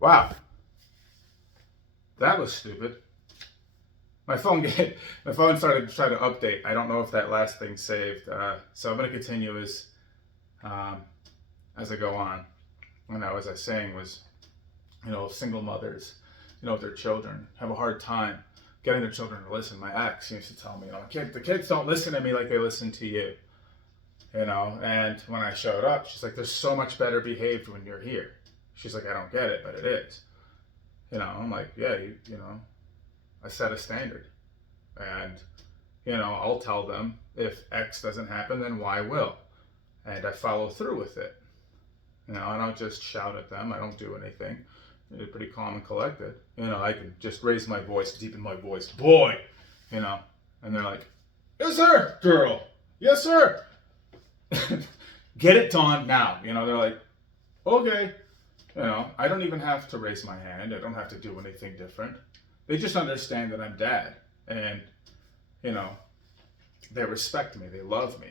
Wow, that was stupid. My phone my phone started to try to update. I don't know if that last thing saved. So I'm going to continue um, as I go on. And as I was saying was, single mothers, their children have a hard time getting their children to listen. My ex used to tell me, the kids don't listen to me like they listen to you. And when I showed up, she's like, they're so much better behaved when you're here. She's like, I don't get it, but it is. I'm like, yeah, I set a standard. And, I'll tell them if X doesn't happen, then Y will. And I follow through with it. I don't just shout at them. I don't do anything. They're pretty calm and collected. I can just raise my voice, deepen my voice. Boy! And they're like, yes, sir, girl. Yes, sir. Get it done now. They're like, okay. I don't even have to raise my hand. I don't have to do anything different. They just understand that I'm dad. And, they respect me. They love me.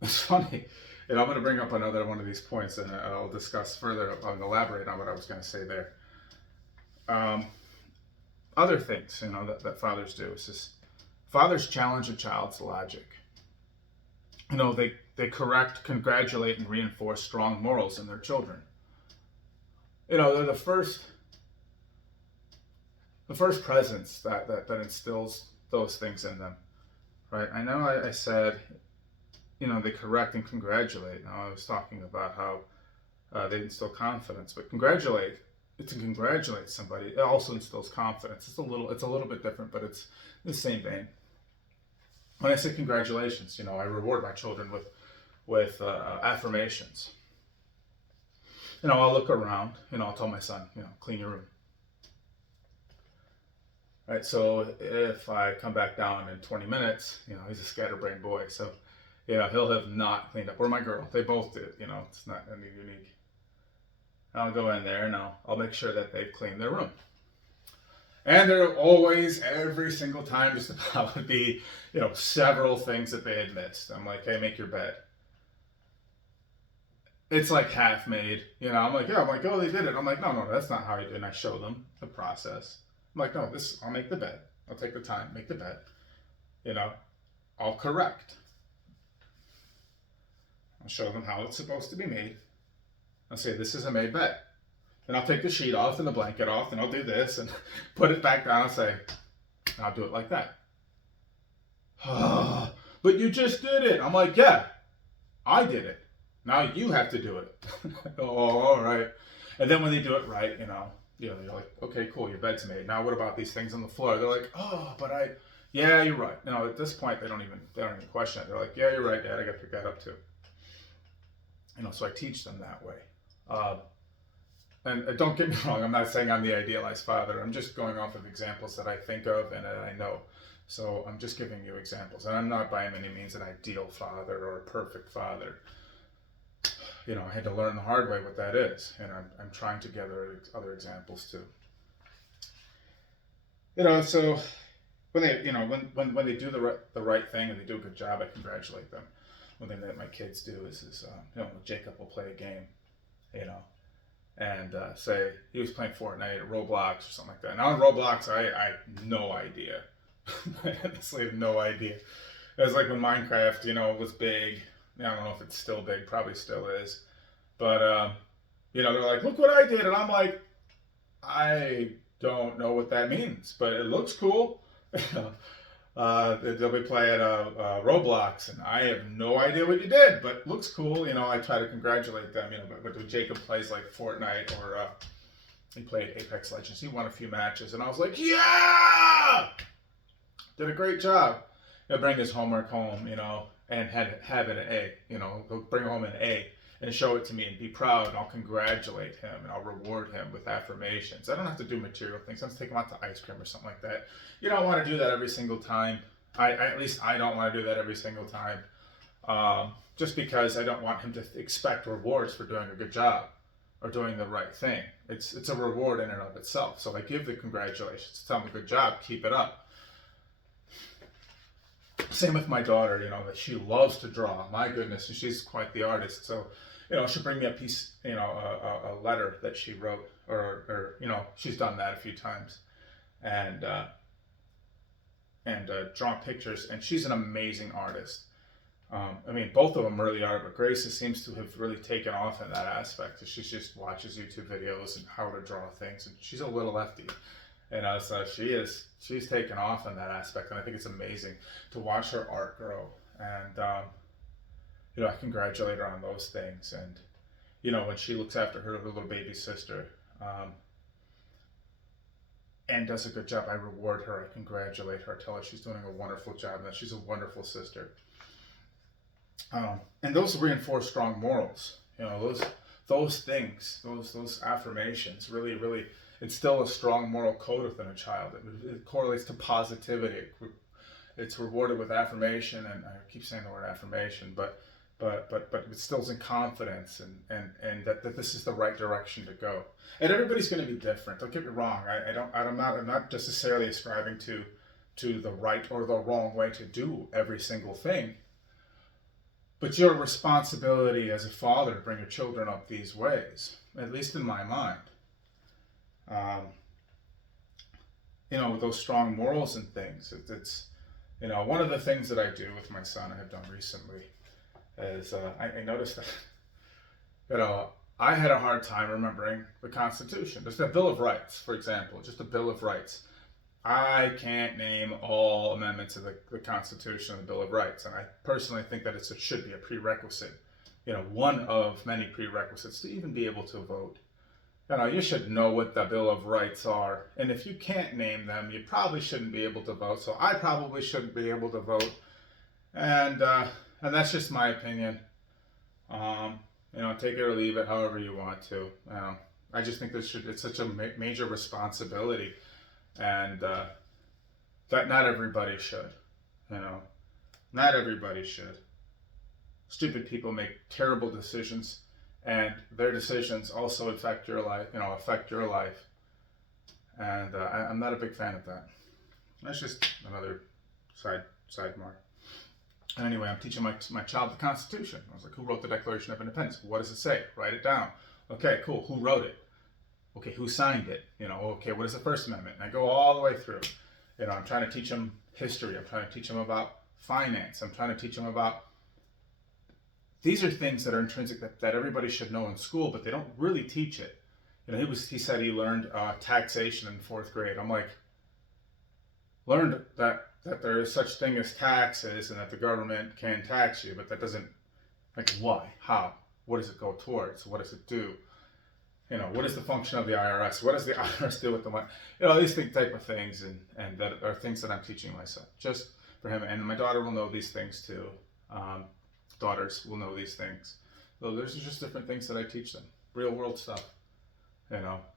It's funny. And I'm going to bring up another one of these points and I'll discuss further, I'll elaborate on what I was going to say there. Other things, that fathers do is just, fathers challenge a child's logic. They correct, congratulate, and reinforce strong morals in their children. They're the first presence that instills those things in them, right? I know I said, they correct and congratulate. Now I was talking about how they instill confidence, but to congratulate somebody, it also instills confidence. It's a little bit different, but it's the same vein. When I say congratulations, I reward my children with affirmations. I'll look around, I'll tell my son, clean your room. Right, so if I come back down in 20 minutes, he's a scatterbrained boy, so he'll have not cleaned up. Or my girl, they both did. It's not any unique. I'll go in there and I'll make sure that they've cleaned their room. And there are always, every single time, just about would be, several things that they had missed. I'm like, hey, make your bed. It's like half made. I'm like, oh, they did it. I'm like, no, that's not how you do it. And I show them the process. I'm like, no, I'll make the bed. I'll take the time, make the bed. I'll correct. I'll show them how it's supposed to be made. I'll say, this is a made bed. Then I'll take the sheet off and the blanket off, and I'll do this and put it back down and say, I'll do it like that. But you just did it. I'm like, yeah, I did it. Now you have to do it. Oh, all right. And then when they do it right, they're like, okay, cool, your bed's made. Now what about these things on the floor? They're like, oh, but yeah, you're right. At this point, they don't even question it. They're like, yeah, you're right, Dad. I got to pick that up too. So I teach them that way. And don't get me wrong, I'm not saying I'm the idealized father. I'm just going off of examples that I think of and that I know. So I'm just giving you examples. And I'm not by any means an ideal father or a perfect father. I had to learn the hard way what that is. And I'm trying to gather other examples too. So when they, when they do the right thing and they do a good job, I congratulate them. One thing that my kids do is Jacob will play a game, and say he was playing Fortnite or Roblox or something like that. Now on Roblox, I had no idea. I honestly have no idea. It was like when Minecraft, was big. I don't know if it's still big, probably still is. But, they're like, look what I did. And I'm like, I don't know what that means, but it looks cool. They'll be playing Roblox, and I have no idea what you did, but looks cool. I try to congratulate them. But when Jacob plays like Fortnite or he played Apex Legends, he won a few matches, and I was like, yeah, did a great job. He'll bring his homework home, and have an A. He'll bring home an A and show it to me and be proud, and I'll congratulate him and I'll reward him with affirmations. I don't have to do material things. I'll just take him out to ice cream or something like that. You don't want to do that every single time. At least I don't want to do that every single time. Just because I don't want him to expect rewards for doing a good job or doing the right thing. It's a reward in and of itself. So I give the congratulations, tell him good job, keep it up. Same with my daughter, that she loves to draw. My goodness, she's quite the artist. So, she'll bring me a piece, a letter that she wrote, or she's done that a few times, and drawn pictures, and she's an amazing artist. I mean, both of them really are, but Grace seems to have really taken off in that aspect. She just watches YouTube videos and how to draw things, and she's a little lefty. So she's taken off in that aspect, and I think it's amazing to watch her art grow. And I congratulate her on those things. And when she looks after her little baby sister, and does a good job, I reward her. I congratulate her. I tell her she's doing a wonderful job and that she's a wonderful sister. And those reinforce strong morals. Those things, those affirmations really, really instill a strong moral code within a child. It correlates to positivity. It's rewarded with affirmation, and I keep saying the word affirmation, but it instills in confidence and that this is the right direction to go. And everybody's going to be different. Don't get me wrong. I'm not necessarily ascribing to the right or the wrong way to do every single thing. But your responsibility as a father to bring your children up these ways, at least in my mind. With those strong morals and things, it's one of the things that I do with my son, I have done recently, is I noticed that I had a hard time remembering the Constitution. Just the Bill of Rights, for example, just the Bill of Rights. I can't name all amendments of the Constitution and the Bill of Rights, and I personally think that it should be a prerequisite, one of many prerequisites to even be able to vote. You should know what the Bill of Rights are, and if you can't name them, you probably shouldn't be able to vote. So I probably shouldn't be able to vote, and that's just my opinion. Take it or leave it, however you want to. I just think it's such a major responsibility. And that not everybody should, not everybody should. Stupid people make terrible decisions, and their decisions also affect your life, And I'm not a big fan of that. That's just another sidebar. And anyway, I'm teaching my child the Constitution. I was like, who wrote the Declaration of Independence? What does it say? Write it down. Okay, cool. Who wrote it? Okay, who signed it? Okay, what is the First Amendment? And I go all the way through. I'm trying to teach them history. I'm trying to teach them about finance. I'm trying to teach them about... These are things that are intrinsic that everybody should know in school, but they don't really teach it. He said he learned taxation in 4th grade. I'm like, learned that there is such thing as taxes and that the government can tax you, but that doesn't, why? How? What does it go towards? What does it do? What is the function of the IRS? What does the IRS do with the money? These type of things, and that are things that I'm teaching my son, just for him. And my daughter will know these things too. Daughters will know these things. So there's just different things that I teach them. Real world stuff.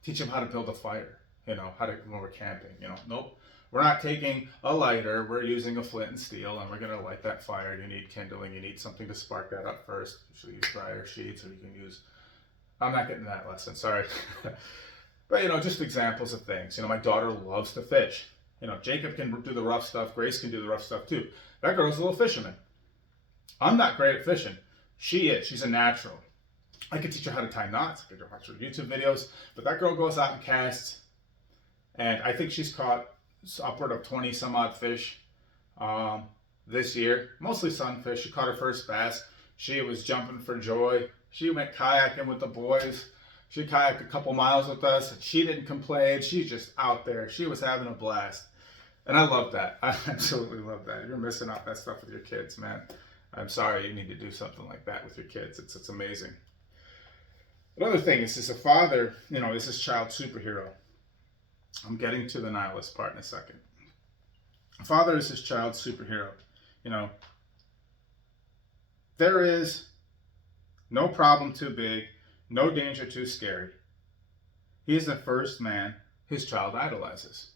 Teach them how to build a fire. How to, when we're camping. Nope. We're not taking a lighter. We're using a flint and steel, and we're going to light that fire. You need kindling. You need something to spark that up first. You should use dryer sheets, or you can use... I'm not getting that lesson, sorry. But, just examples of things. My daughter loves to fish. Jacob can do the rough stuff. Grace can do the rough stuff too. That girl's a little fisherman. I'm not great at fishing. She is. She's a natural. I could teach her how to tie knots. I could watch her YouTube videos. But that girl goes out and casts. And I think she's caught upward of 20 some odd fish this year. Mostly sunfish. She caught her first bass. She was jumping for joy. She went kayaking with the boys. She kayaked a couple miles with us. She didn't complain. She's just out there. She was having a blast. And I love that. I absolutely love that. You're missing out that stuff with your kids, man. I'm sorry, you need to do something like that with your kids. It's amazing. Another thing is, as a father, is this child superhero. I'm getting to the nihilist part in a second. A father is his child's superhero. There is no problem too big, no danger too scary. He is the first man his child idolizes.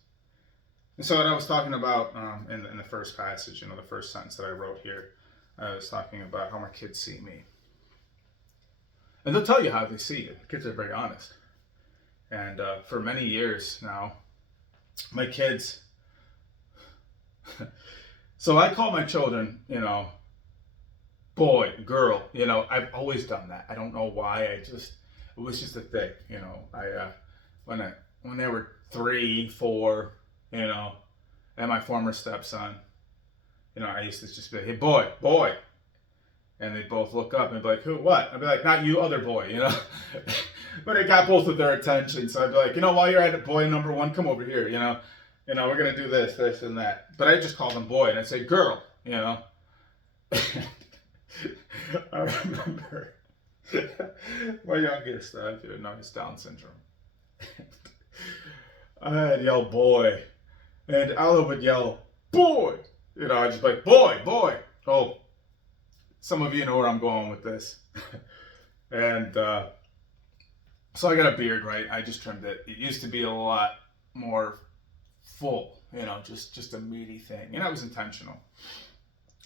And so what I was talking about in the first passage, the first sentence that I wrote here, I was talking about how my kids see me. And they'll tell you how they see you. The kids are very honest. And for many years now, my kids... So I call my children, boy, girl. You know, I've always done that. I don't know why. It was just a thing. You know, when they were 3, 4, you know, and my former stepson, you know, I used to just be like, hey, boy, boy. And they both look up and be like, who, what? I'd be like, not you, other boy, you know? But it got both of their attention. So I'd be like, you know, while you're at boy number 1, come over here, you know? You know, we're going to do this, this, and that. But I just call them boy, and I'd say girl, you know? I remember my youngest, if you know, he's Down syndrome. I'd yell boy, and Ella would yell boy. You know, I'd just be like, boy, boy. Oh, some of you know where I'm going with this. And so I got a beard, right? I just trimmed it. It used to be a lot more full, you know, just a meaty thing. And that was intentional.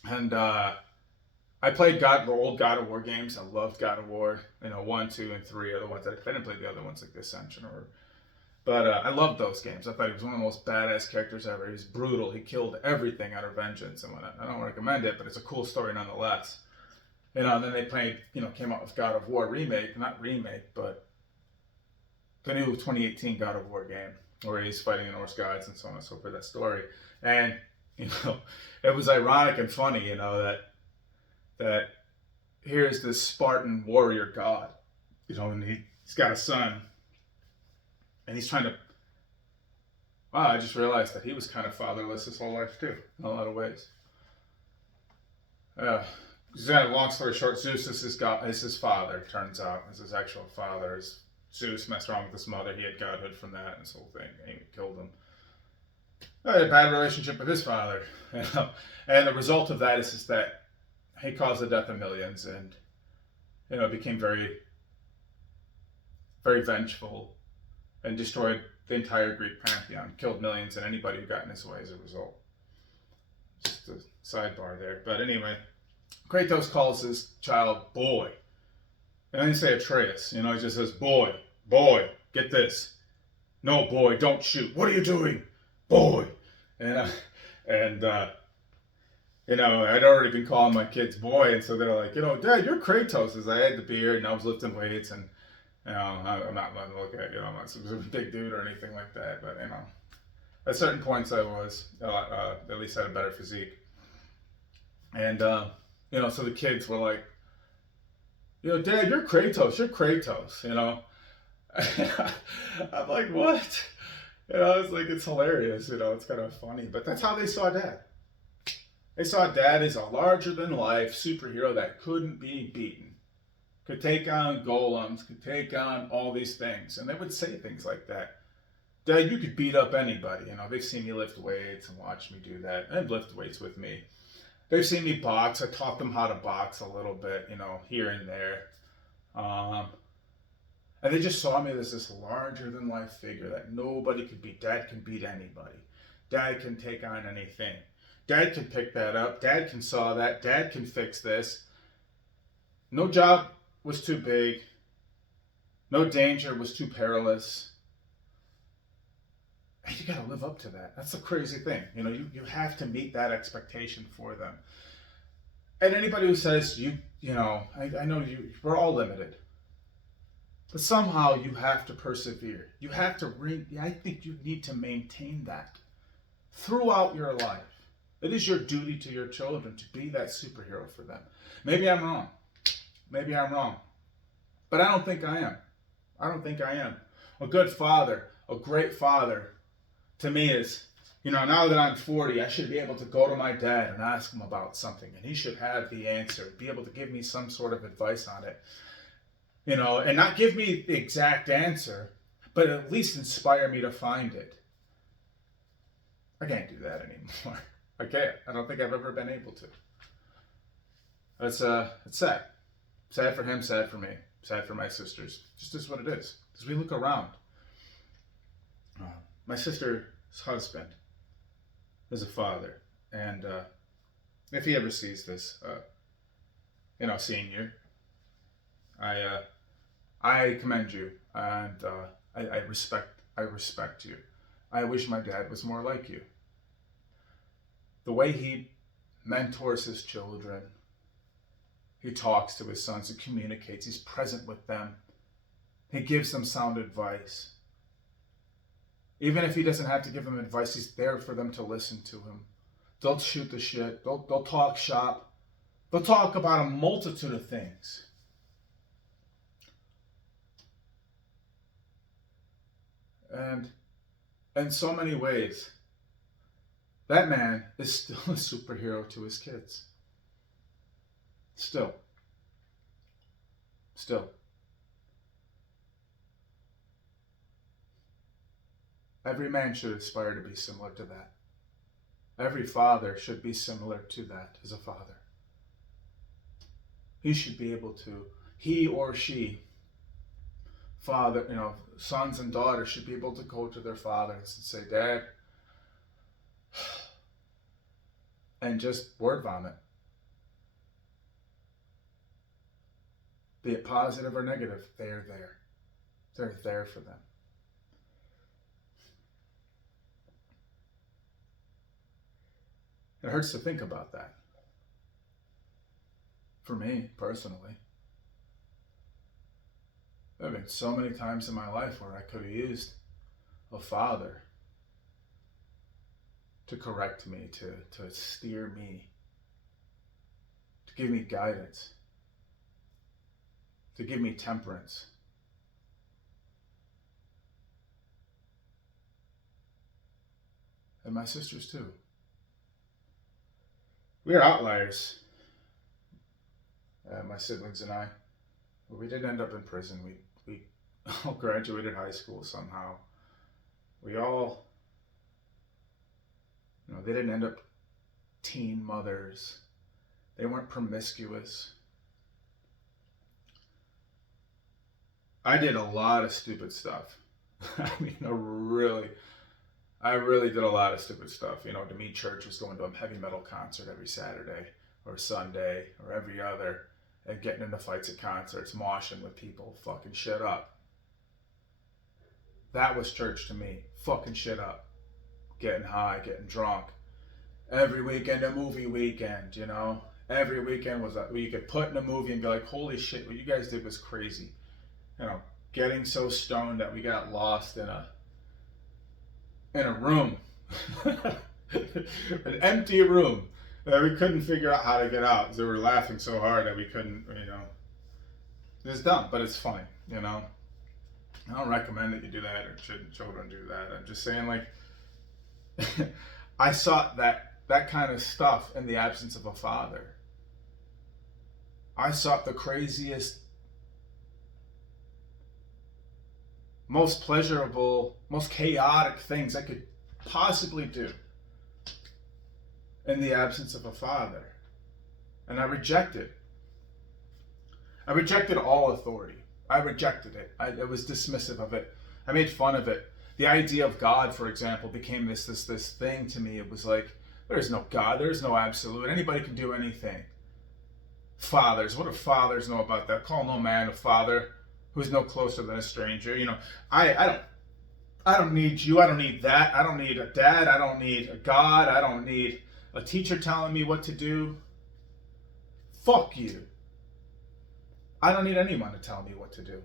And I played the old God of War games. I loved God of War. You know, 1, 2, and 3 are the ones that I didn't play the other ones like the Ascension but I loved those games. I thought he was one of the most badass characters ever. He was brutal. He killed everything out of vengeance. And I don't recommend it, but it's a cool story nonetheless. You know, and then they played, you know, came out with God of War not remake, but the new 2018 God of War game where he's fighting the Norse gods and so on and so forth, that story. And, you know, it was ironic and funny, you know, that here's this Spartan warrior god, you know, and he's got a son. And he's trying to, wow, I just realized that he was kind of fatherless his whole life too, in a lot of ways. Long story short, Zeus is his father, turns out. Is his actual father. Zeus messed around with his mother. He had godhood from that and this whole thing. And he killed him. I had a bad relationship with his father. You know? And the result of that is just that he caused the death of millions and, you know, became very, very vengeful and destroyed the entire Greek pantheon, killed millions and anybody who got in his way as a result. Just a sidebar there. But anyway, Kratos calls his child boy. And then he say Atreus, you know, he just says, boy, boy, get this. No, boy, don't shoot. What are you doing? Boy. And you know, I'd already been calling my kids boy, and so they're like, you know, Dad, you're Kratos. As I had the beard and I was lifting weights and, you know, I'm not letting look at, you know, I'm not some big dude or anything like that, but, you know, at certain points I was, at least had a better physique. And, you know, so the kids were like, you know, Dad, you're Kratos, you know. I'm like, what? You know, it's like, it's hilarious, you know, it's kind of funny, but that's how they saw Dad. They saw Dad as a larger-than-life superhero that couldn't be beaten. Could take on golems, could take on all these things. And they would say things like that. Dad, you could beat up anybody. You know, they've seen me lift weights and watch me do that. And lift weights with me. They've seen me box. I taught them how to box a little bit, you know, here and there. And they just saw me as this larger-than-life figure that nobody could beat. Dad can beat anybody. Dad can take on anything. Dad can pick that up. Dad can saw that. Dad can fix this. No job was too big. No danger was too perilous. And you got to live up to that. That's the crazy thing. You know, you have to meet that expectation for them. And anybody who says, you know, I know we're all limited. But somehow you have to persevere. You have to I think you need to maintain that throughout your life. It is your duty to your children to be that superhero for them. Maybe I'm wrong. Maybe I'm wrong. But I don't think I am. I don't think I am. A good father, a great father, to me is, you know, now that I'm 40, I should be able to go to my dad and ask him about something, and he should have the answer, be able to give me some sort of advice on it. You know, and not give me the exact answer, but at least inspire me to find it. I can't do that anymore. I can't. I don't think I've ever been able to. It's sad. Sad for him, sad for me, sad for my sisters. Just is what it is. Because we look around. My sister's husband is a father. And if he ever sees this, you know, senior, I commend you. And I respect you. I wish my dad was more like you. The way he mentors his children, He talks to his sons, he communicates, he's present with them. He gives them sound advice. Even if he doesn't have to give them advice, he's there for them to listen to him. They'll shoot the shit. They'll talk shop. They'll talk about a multitude of things. And in so many ways, that man is still a superhero to his kids. Still. Every man should aspire to be similar to that. Every father should be similar to that as a father. He should be able to, he or she, father, sons and daughters should be able to go to their fathers and say, Dad, and just word vomit. Be it positive or negative, they're there. They're there for them. It hurts to think about that. For me, personally. There have been so many times in my life where I could have used a father to correct me, to steer me, to give me guidance, to give me temperance. And my sisters too. We are outliers, my siblings and I. We didn't end up in prison. We all graduated high school somehow. We all, they didn't end up teen mothers. They weren't promiscuous. I did a lot of stupid stuff. I mean, I really did a lot of stupid stuff. To me, church was going to a heavy metal concert every Saturday or Sunday or every other, and getting into fights at concerts, moshing with people, fucking shit up. That was church to me. Fucking shit up. Getting high, getting drunk. Every weekend, a movie weekend, Every weekend was where you could put in a movie and be like, holy shit, what you guys did was crazy. Getting so stoned that we got lost in a room, an empty room that we couldn't figure out how to get out because we were laughing so hard that we couldn't, It's dumb, but it's funny, I don't recommend that you do that or children do that. I'm just saying, I sought that kind of stuff in the absence of a father. I sought the craziest, most pleasurable, most chaotic things I could possibly do in the absence of a father. And I rejected all authority. I rejected it. I was dismissive of it. I made fun of it. The idea of God, for example, became this thing to me. It was like, there's no God, there's no absolute. Anybody can do anything. Fathers, what do fathers know about that? Call no man a father who's no closer than a stranger. I don't need you. I don't need that. I don't need a dad. I don't need a God. I don't need a teacher telling me what to do. Fuck you. I don't need anyone to tell me what to do.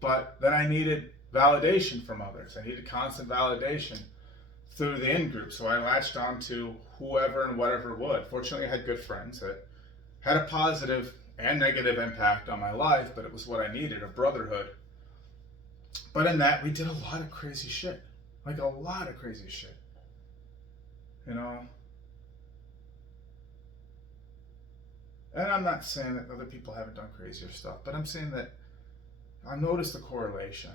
But then I needed validation from others. I needed constant validation through the in-group. So I latched on to whoever and whatever would. Fortunately, I had good friends that had a positive and negative impact on my life, but it was what I needed, a brotherhood. But in that, we did a lot of crazy shit. Like a lot of crazy shit. And I'm not saying that other people haven't done crazier stuff, but I'm saying that I noticed the correlation.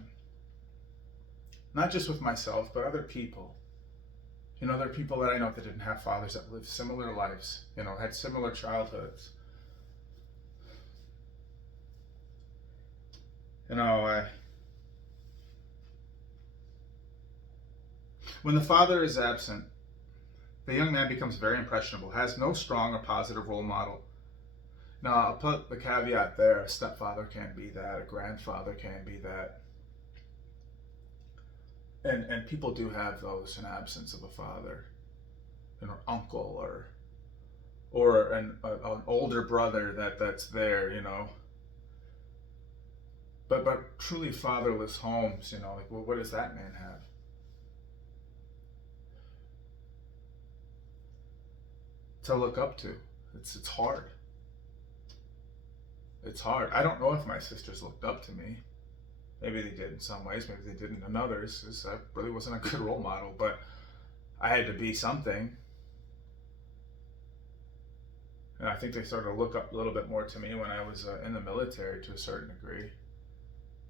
Not just with myself, but other people. There are people that I know that didn't have fathers that lived similar lives, had similar childhoods. When the father is absent, the young man becomes very impressionable, has no strong or positive role model. Now, I'll put the caveat there, a stepfather can be that, a grandfather can be that. And people do have those in absence of a father, uncle or or an older brother that's there, but truly fatherless homes, like, well, what does that man have? To look up to. It's hard. It's hard. I don't know if my sisters looked up to me. Maybe they did in some ways, maybe they didn't in others, because I really wasn't a good role model, but I had to be something. And I think they started to look up a little bit more to me when I was in the military to a certain degree,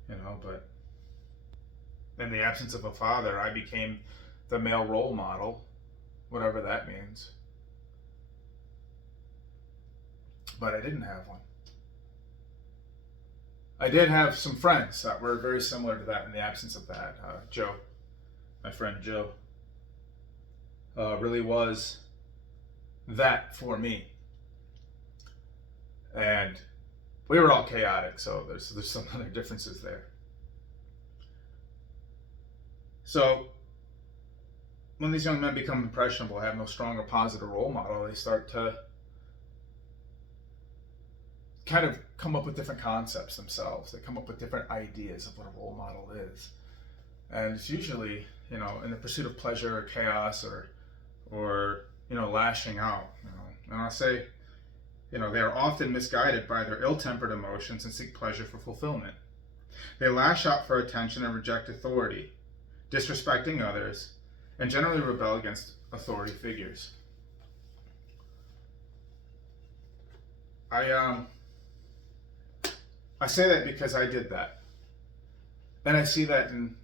but in the absence of a father, I became the male role model, whatever that means. But I didn't have one. I did have some friends that were very similar to that in the absence of that. Joe, my friend Joe, really was that for me. And we were all chaotic, so there's some other differences there. So when these young men become impressionable, have no strong or positive role model, they start to kind of come up with different concepts themselves. They come up with different ideas of what a role model is. And it's usually, in the pursuit of pleasure or chaos or lashing out. And I'll say, they are often misguided by their ill-tempered emotions and seek pleasure for fulfillment. They lash out for attention and reject authority, disrespecting others, and generally rebel against authority figures. I say that because I did that. And I see that in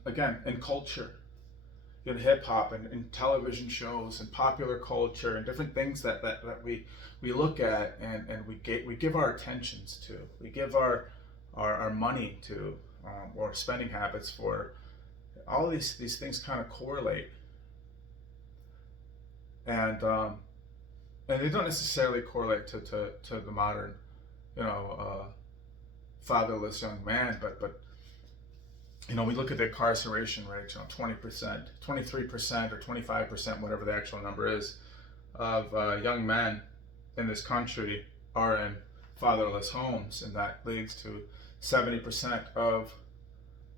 culture, in hip hop and in television shows and popular culture and different things that we look at and we give our attentions to. We give our money to, or spending habits for. All these things kind of correlate. And they don't necessarily correlate to the modern, fatherless young man, but we look at the incarceration rate, 20%, 23%, or 25%, whatever the actual number is, of young men in this country are in fatherless homes, and that leads to 70% of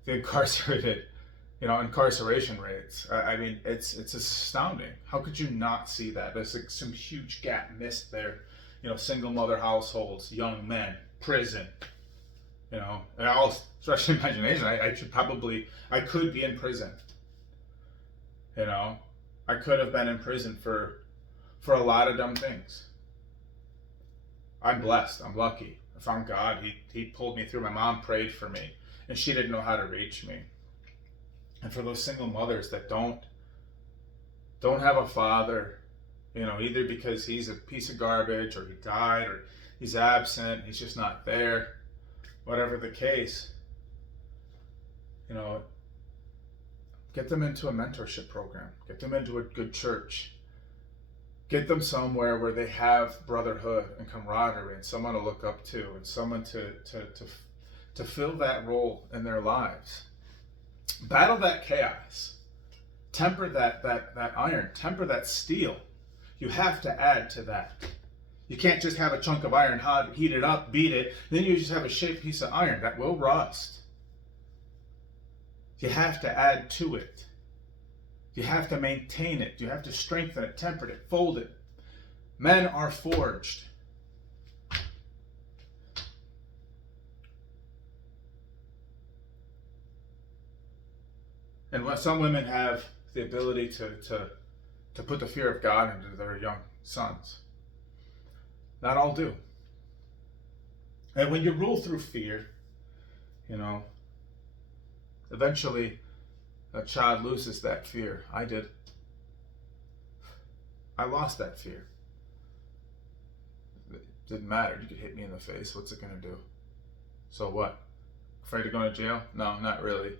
the incarcerated, incarceration rates. I mean, it's astounding. How could you not see that? There's like some huge gap missed there. Single mother households, young men, prison. And I'll stretch the imagination. I could be in prison. I could have been in prison for a lot of dumb things. I'm blessed. I'm lucky. I found God. He pulled me through. My mom prayed for me, and she didn't know how to reach me. And for those single mothers that don't have a father, either because he's a piece of garbage or he died or he's absent, he's just not there, whatever the case, get them into a mentorship program, get them into a good church, get them somewhere where they have brotherhood and camaraderie and someone to look up to and someone to fill that role in their lives. Battle that chaos, temper that iron, temper that steel. You have to add to that. You can't just have a chunk of iron, heat it up, beat it, then you just have a shaped piece of iron that will rust. You have to add to it. You have to maintain it. You have to strengthen it, temper it, fold it. Men are forged. And some women have the ability to put the fear of God into their young sons. Not all do. And when you rule through fear, eventually a child loses that fear. I did. I lost that fear. It didn't matter. You could hit me in the face. What's it going to do? So what? Afraid of going to jail? No, not really.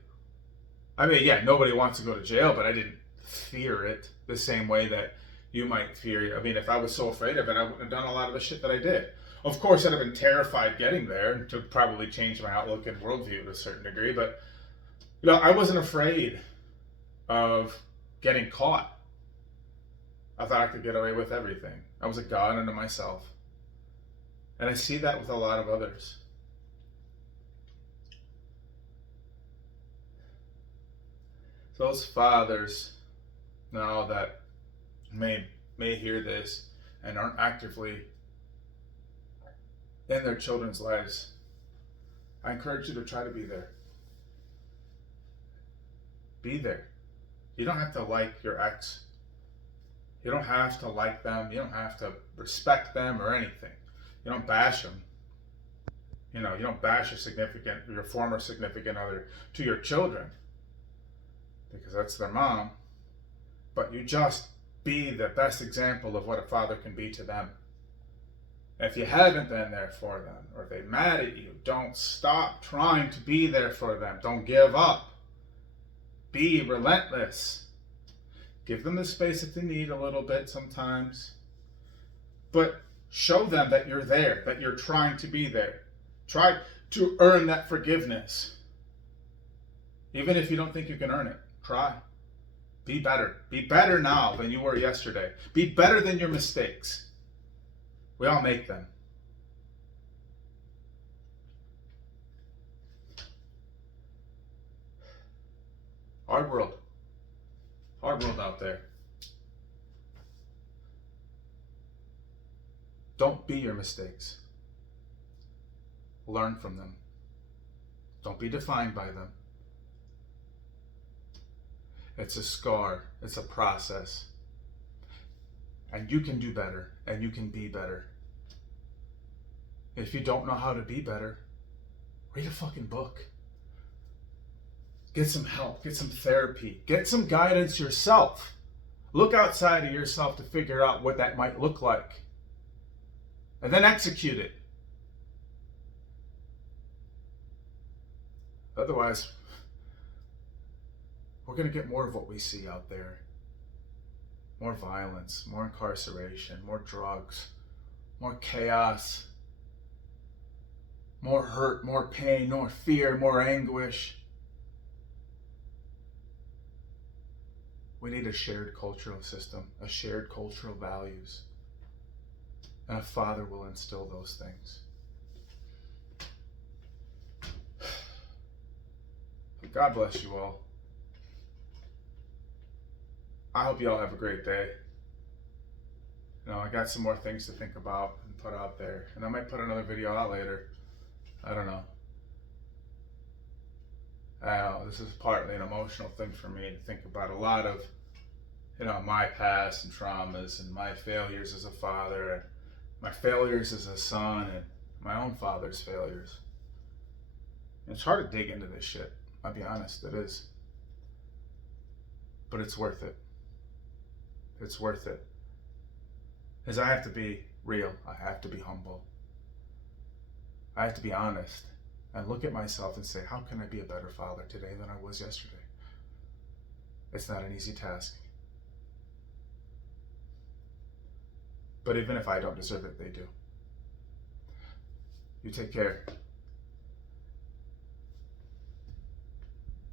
I mean, yeah, nobody wants to go to jail, but I didn't fear it the same way that you might fear. I mean, if I was so afraid of it, I wouldn't have done a lot of the shit that I did. Of course, I'd have been terrified getting there to probably change my outlook and worldview to a certain degree, but I wasn't afraid of getting caught. I thought I could get away with everything. I was a God unto myself. And I see that with a lot of others. Those fathers now that may hear this and aren't actively in their children's lives, I encourage you to try to be there. Be there. You don't have to like your ex. You don't have to like them. You don't have to respect them or anything. You don't bash them. You don't bash your former significant other to your children because that's their mom. But you just be the best example of what a father can be to them. If you haven't been there for them, or if they're mad at you, don't stop trying to be there for them. Don't give up. Be relentless. Give them the space if they need a little bit sometimes. But show them that you're there, that you're trying to be there. Try to earn that forgiveness. Even if you don't think you can earn it, try. Be better. Be better now than you were yesterday. Be better than your mistakes. We all make them. Hard world. Hard world out there. Don't be your mistakes. Learn from them. Don't be defined by them. It's a scar. It's a process. And you can do better. And you can be better. If you don't know how to be better, read a fucking book. Get some help. Get some therapy. Get some guidance yourself. Look outside of yourself to figure out what that might look like. And then execute it. Otherwise, we're going to get more of what we see out there. More violence, more incarceration, more drugs, more chaos, more hurt, more pain, more fear, more anguish. We need a shared cultural system, a shared cultural values. And a father will instill those things. God bless you all. I hope you all have a great day. I got some more things to think about and put out there. And I might put another video out later. I don't know. This is partly an emotional thing for me to think about a lot of, my past and traumas and my failures as a father and my failures as a son and my own father's failures. And it's hard to dig into this shit. I'll be honest, it is. But it's worth it. It's worth it. Because I have to be real. I have to be humble. I have to be honest and look at myself and say, how can I be a better father today than I was yesterday? It's not an easy task. But even if I don't deserve it, they do. You take care.